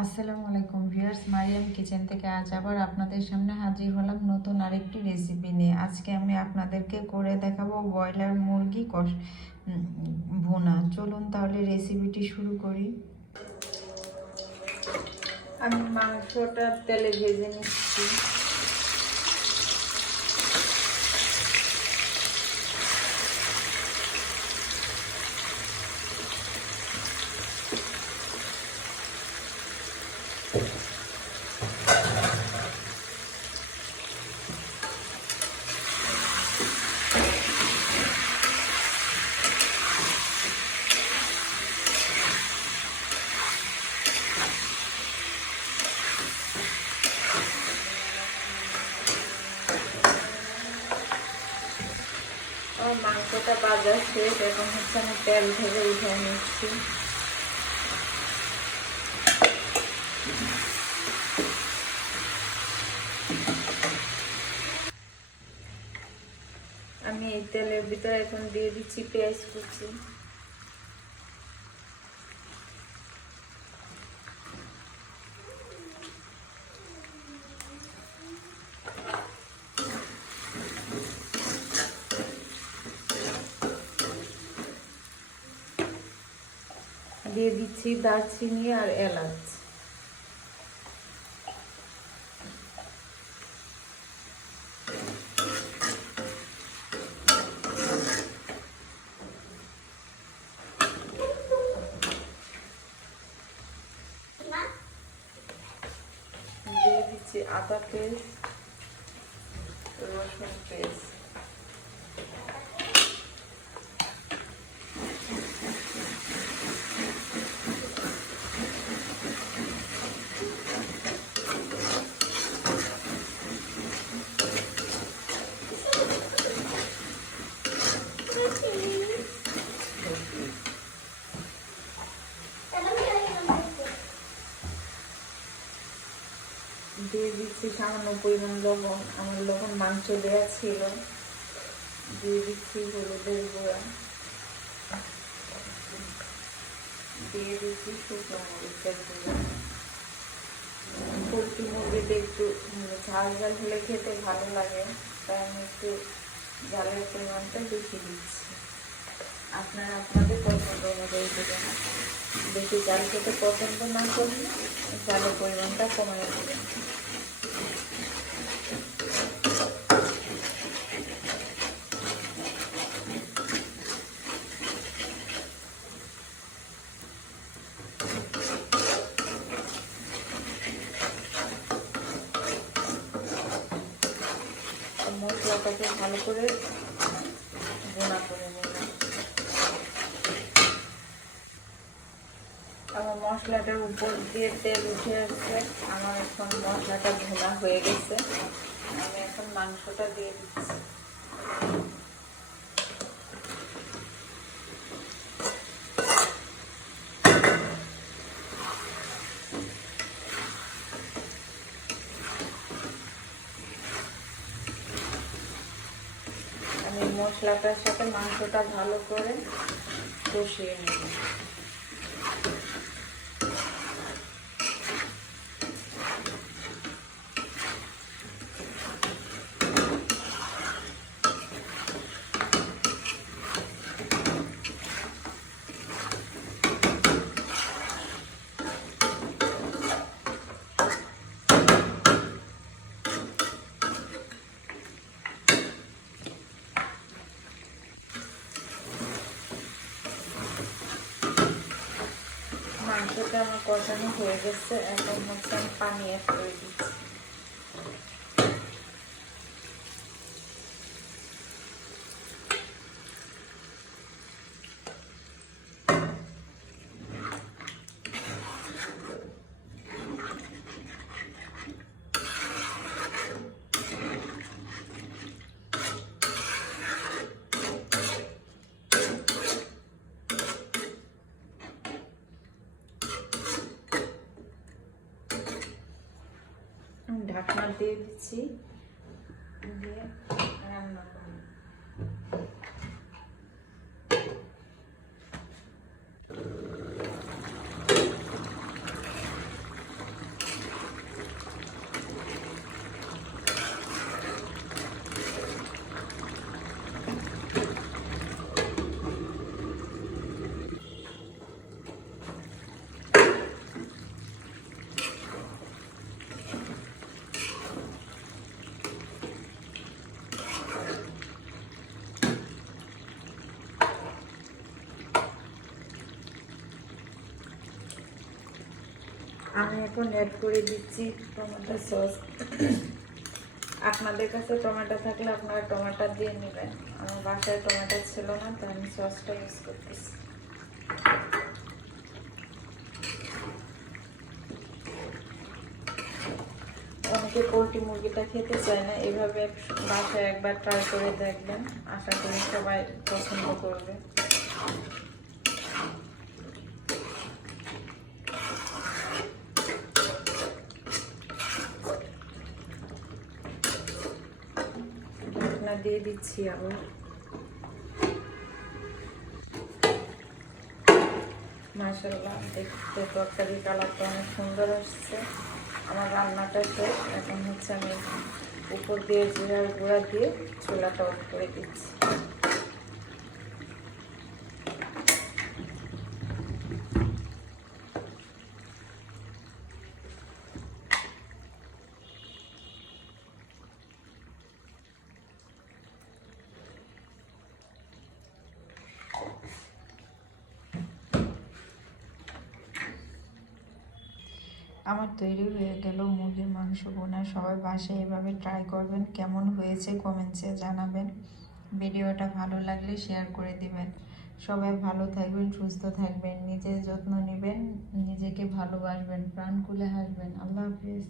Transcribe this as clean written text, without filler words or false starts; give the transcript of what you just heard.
আসসালামু আলাইকুম viewers, Mariam kitchen থেকে আজ আবার আপনাদের সামনে হাজির হলাম নতুন আরেকটি রেসিপি নিয়ে। আজকে আমি আপনাদেরকে করে দেখাবো ব্রয়লার মুরগি ভুনা। চলুন তাহলে রেসিপিটি শুরু করি। আমি মাংসটা তেলে ভেজে নিচ্ছি। মাংসটা ভাজা শেষ, এখন হচ্ছে আমি তেল থেকে উঠে নিচ্ছি। আমি এই তেলের ভিতরে এখন দিয়ে দিচ্ছি পেঁয়াজ কুচি। দিয়ে দিচ্ছি দারচিনি আর এলাচ। দিয়ে দিচ্ছি আদা পেস্ট, রসুন পেস্ট। দিয়ে দিচ্ছি সামান্য পরিমাণ লবণ, আমার লবণ মাংস দেওয়া ছিল। দিয়ে দিচ্ছি হলুদের গুঁড়া, দিয়ে দিচ্ছি শুকনো মরিচের গুঁড়া। পোলট্রি মুরগিতে একটু ঝাল ঝাল হলে খেতে ভালো লাগে, তাই আমি একটু ঝালের পরিমাণটা বেশি দিচ্ছি। আপনারা আপনাদের পছন্দ অনুযায়ী দেবেন। বেশি ঝাল খেতে পছন্দ না করলে ঝালের পরিমাণটা কমিয়ে দেবেন। মশলাটাকে ভালো করে ভুনা করে নেব। আমার মশলাটার উপর দিয়ে তেল উঠে আসছে, আমার এখন মশলাটা ভুনা হয়ে গেছে। আমি এখন মাংসটা দিয়ে দিচ্ছি। আমি মশলাটার সাথে মাংসটা ভালো করে কষিয়ে নেব। মাংসটা আমার কষানো হয়ে গেছে, এখন হচ্ছে আমি পানি অ্যাড করে দিচ্ছি। ঢাকনা দিয়ে দিচ্ছি, দিয়ে রান্না করব। আমি এখন অ্যাড করে দিচ্ছি টমেটো সস। আপনাদের কাছে টমেটো থাকলে আপনারা টমেটো দিয়ে নেবেন। আমার বাসায় টমেটো ছিল না, তাই আমি সসটা ইউজ করতেছি। অনেকে পোলট্রি মুরগিটা খেতে চায় না, এভাবে বাসায় একবার ট্রাই করে দেখবেন, আশা করি সবাই পছন্দ করবে। ঢাকনা দিয়ে দিচ্ছি আবার। মাশাআল্লাহ, দেখতে তরকারির কালারটা অনেক সুন্দর আসছে। আমার রান্নাটা শেষ, এখন হচ্ছে আমি উপর দিয়ে জিরার গুঁড়া দিয়ে চুলাটা অফ করে দিচ্ছি। আমার তৈরি হয়ে গেল মুরগির মাংস বোনা। সবাই বাসায় এভাবে ট্রাই করবেন, কেমন হয়েছে কমেন্টসে জানাবেন। ভিডিওটা ভালো লাগলে শেয়ার করে দিবেন। সবাই ভালো থাকবেন, সুস্থ থাকবেন, নিজের যত্ন নেবেন, নিজেকে ভালোবাসবেন, প্রাণ খুলে হাসবেন। আল্লাহ হাফিজ।